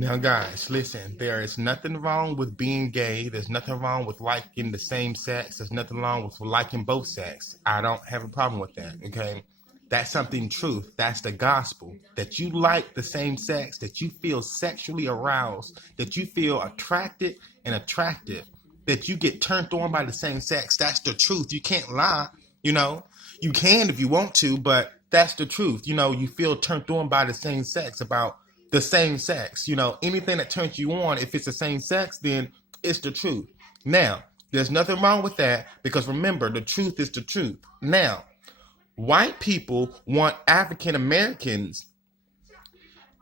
Now, guys, listen, there is nothing wrong with being gay. There's nothing wrong with liking the same sex. There's nothing wrong with liking both sex. I don't have a problem with that, okay? That's something truth. That's the gospel. That you like the same sex, that you feel sexually aroused, that you feel attracted and attractive, that you get turned on by the same sex. That's the truth. You can't lie, you know? You can if you want to, but that's the truth. You know, you feel turned on by the same sex, about the same sex. You know, anything that turns you on, if it's the same sex, then it's the truth. Now, there's nothing wrong with that because remember, the truth is the truth. Now, white people want African Americans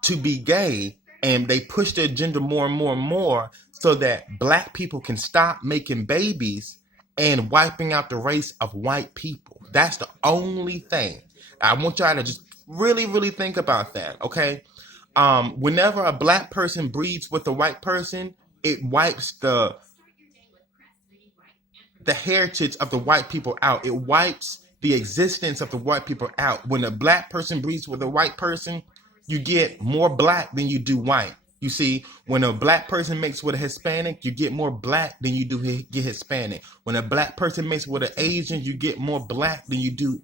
to be gay and they push the agenda more and more and more so that black people can stop making babies and wiping out the race of white people. That's the only thing. I want y'all to just really, really think about that, okay? Whenever a black person breeds with a white person, it wipes the heritage of the white people out. It wipes the existence of the white people out. When a black person breeds with a white person, you get more black than you do white. You see, when a black person makes with a Hispanic, you get more black than you do get Hispanic. When a black person makes with an Asian, you get more black than you do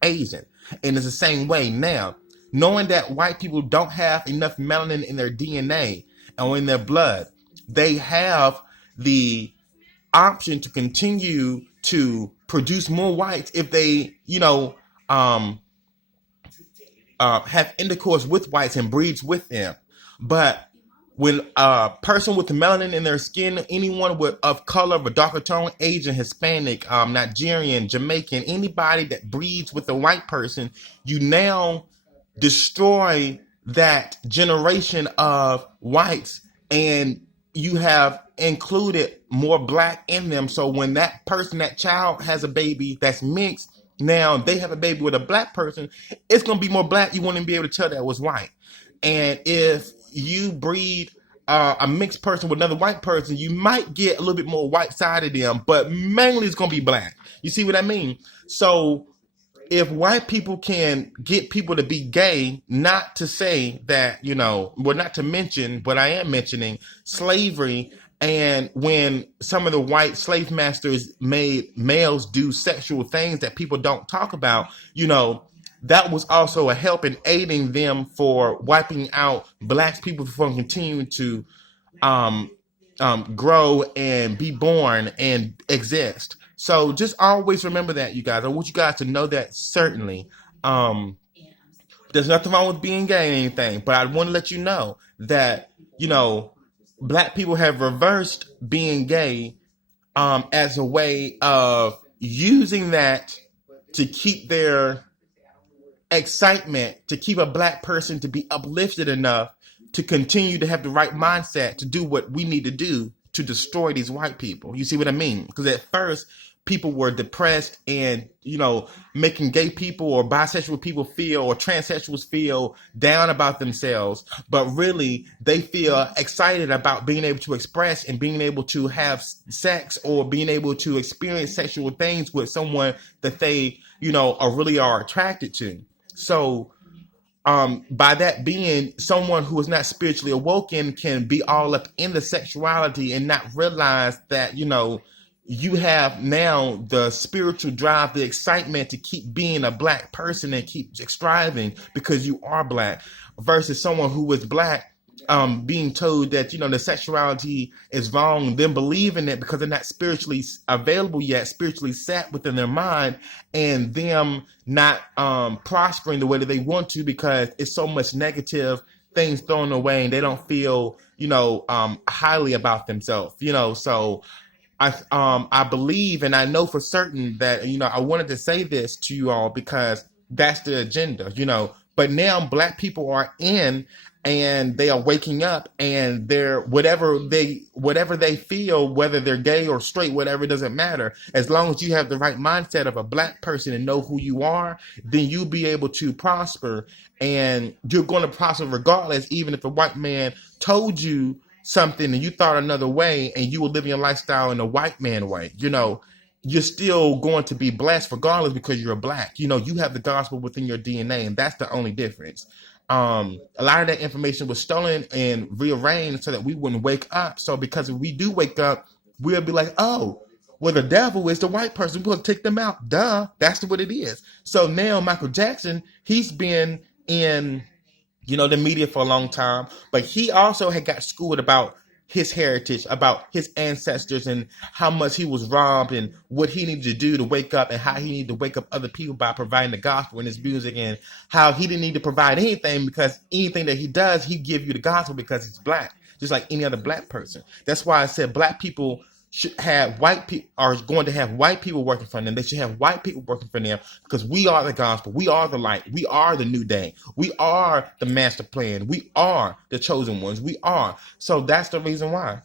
Asian. And it's the same way now. Knowing that white people don't have enough melanin in their DNA or in their blood, they have the option to continue to produce more whites if they, have intercourse with whites and breeds with them. But when a person with the melanin in their skin, anyone of color, of a darker tone, Asian, Hispanic, Nigerian, Jamaican, anybody that breeds with a white person, you now destroy that generation of whites and you have included more black in them. So when that person, that child has a baby that's mixed, now they have a baby with a black person, it's going to be more black. You won't even be able to tell that was white. And if you breed a mixed person with another white person, you might get a little bit more white side of them, but mainly it's going to be black. You see what I mean? So if white people can get people to be gay, not to say that, not to mention, but I am mentioning slavery. And when some of the white slave masters made males do sexual things that people don't talk about, that was also a help in aiding them for wiping out black people from continuing to grow and be born and exist. So just always remember that, you guys. I want you guys to know that certainly. There's nothing wrong with being gay or anything, but I want to let you know that, black people have reversed being gay as a way of using that to keep their excitement, to keep a black person to be uplifted enough to continue to have the right mindset to do what we need to do to destroy these white people. You see what I mean? Because at first, people were depressed and, making gay people or bisexual people feel or transsexuals feel down about themselves. But really, they feel excited about being able to express and being able to have sex or being able to experience sexual things with someone that they, are attracted to. So by that being, someone who is not spiritually awoken can be all up in the sexuality and not realize that, you have now the spiritual drive, the excitement to keep being a black person and keep striving because you are black, versus someone who is black being told that, the sexuality is wrong, them believing it because they're not spiritually available yet, spiritually set within their mind, and them not prospering the way that they want to because it's so much negative things thrown away and they don't feel, highly about themselves, so I believe and I know for certain that, I wanted to say this to you all because that's the agenda, but now black people are in and they are waking up and they're whatever they feel, whether they're gay or straight, whatever, it doesn't matter. As long as you have the right mindset of a black person and know who you are, then you'll be able to prosper, and you're going to prosper regardless, even if a white man told you something and you thought another way and you were living your lifestyle in a white man way, you're still going to be blessed regardless because you're black. You have the gospel within your DNA, and that's the only difference. A lot of that information was stolen and rearranged so that we wouldn't wake up. So because if we do wake up, we'll be like, oh, well, the devil is the white person. We'll take them out. Duh. That's what it is. So now Michael Jackson, he's been in, the media for a long time, but he also had got schooled about his heritage, about his ancestors, and how much he was robbed, and what he needed to do to wake up, and how he needed to wake up other people by providing the gospel in his music, and how he didn't need to provide anything, because anything that he does, he give you the gospel because he's black, just like any other black person. That's why I said black people should have white people are going to have white people working for them. They should have white people working for them, because we are the gospel. We are the light. We are the new day. We are the master plan. We are the chosen ones. We are. So that's the reason why.